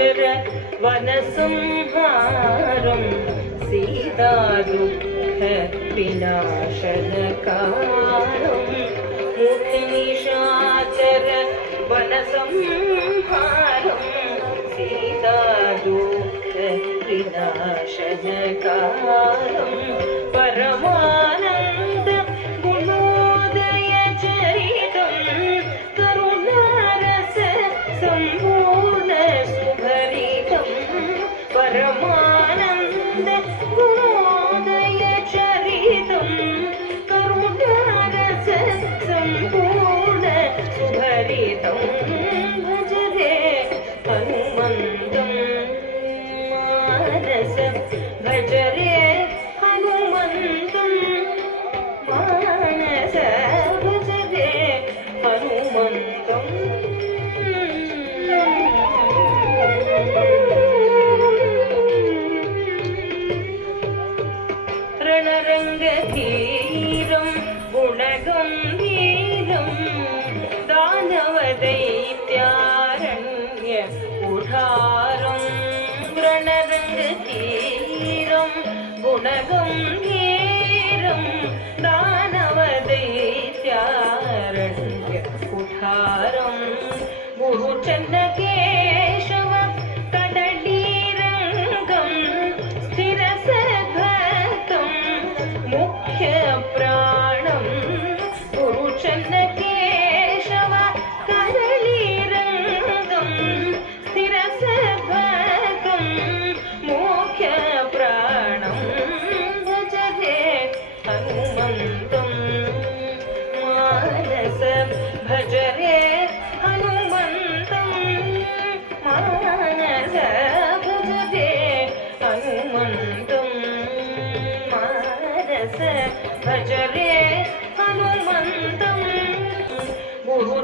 അക്ഷര വനസംഹാരം സീതാരുഹ വിനാശനകാരം മൂർത്തിനിഷാചര വനസംഹാരം സീതാരുഹ വിനാശനകാരം सम्पूर्ण सुभरितं भजते हनुमन्तं मानस भजरे हनुमन्तं मानस भजते हनुमन्तम् रणरङ्गधीरं गुणगम्भीरं தைத்தியாரண்ய உடாரும் புரணரங்கு தீரும் குணகம் ஏறும் தானவ தைத்தியாரண்ய உடாரும் குரு சென்ன கே भजरे हनुमन्तं गुरुचन्दकेशव